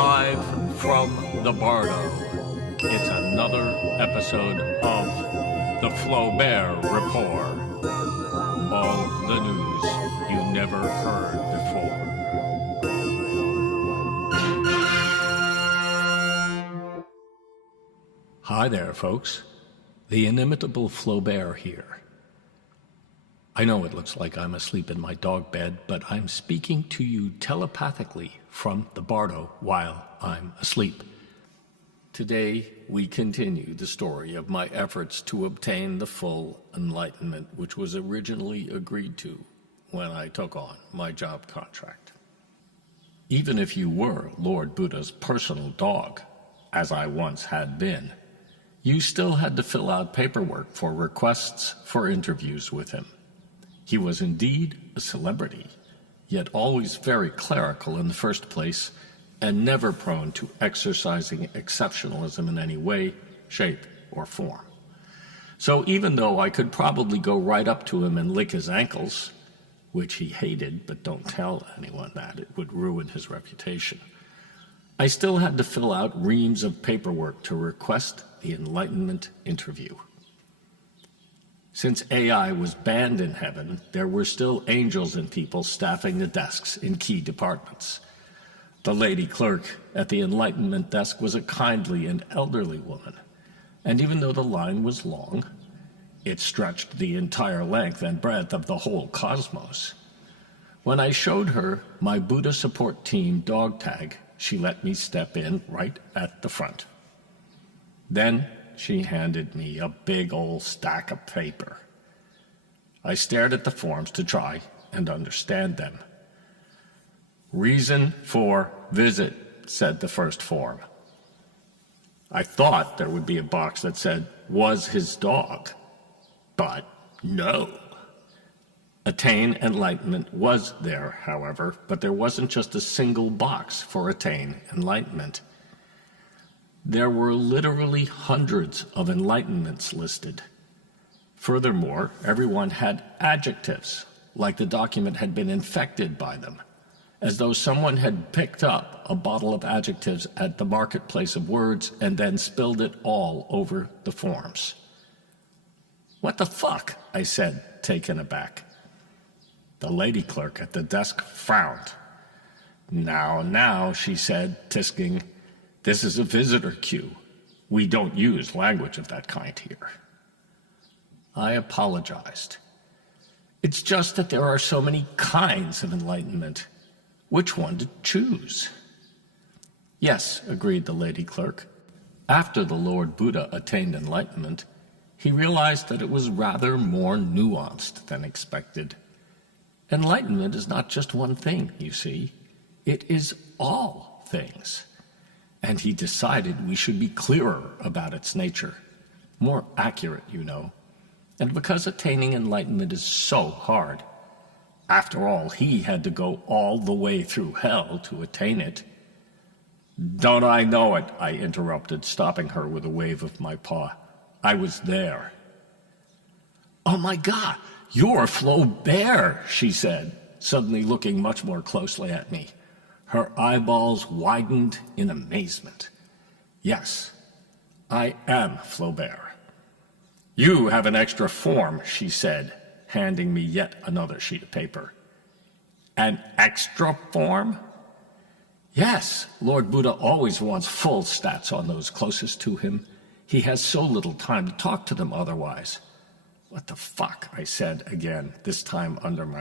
Live from the Bardo, it's another episode of the Flaubert Report. All the news you never heard before. Hi there, folks. The inimitable Flaubert here. I know it looks like I'm asleep in my dog bed, but I'm speaking to you telepathically from the Bardo while I'm asleep. Today, we continue the story of my efforts to obtain the full enlightenment which was originally agreed to when I took on my job contract. Even if you were Lord Buddha's personal dog, as I once had been, you still had to fill out paperwork for requests for interviews with him. He was indeed a celebrity, yet always very clerical in the first place, and never prone to exercising exceptionalism in any way, shape, or form. So even though I could probably go right up to him and lick his ankles, which he hated, but don't tell anyone that, it would ruin his reputation, I still had to fill out reams of paperwork to request the Enlightenment interview. Since AI was banned in heaven, there were still angels and people staffing the desks in key departments. The lady clerk at the Enlightenment desk was a kindly and elderly woman, and even though the line was long, it stretched the entire length and breadth of the whole cosmos. When I showed her my Buddha support team dog tag, she let me step in right at the front. Then she handed me a big old stack of paper. I stared at the forms to try and understand them. Reason for visit, said the first form. I thought there would be a box that said, was his dog? But no. Attain enlightenment was there, however, but there wasn't just a single box for attain enlightenment. There were literally hundreds of enlightenments listed. Furthermore, everyone had adjectives, like the document had been infected by them, as though someone had picked up a bottle of adjectives at the marketplace of words and then spilled it all over the forms. What the fuck? I said, taken aback. The lady clerk at the desk frowned. Now, she said, tisking, this is a visitor queue. We don't use language of that kind here. I apologized. It's just that there are so many kinds of enlightenment. Which one to choose? Yes, agreed the lady clerk. After the Lord Buddha attained enlightenment, he realized that it was rather more nuanced than expected. Enlightenment is not just one thing, you see. It is all things. And he decided we should be clearer about its nature, more accurate, you know. And because attaining enlightenment is so hard, after all, he had to go all the way through hell to attain it. Don't I know it, I interrupted, stopping her with a wave of my paw. I was there. Oh my God, you're Flaubert, she said, suddenly looking much more closely at me. Her eyeballs widened in amazement. Yes, I am Flaubert. You have an extra form, she said, handing me yet another sheet of paper. An extra form? Yes, Lord Buddha always wants full stats on those closest to him. He has so little time to talk to them otherwise. What the fuck, I said again, this time under my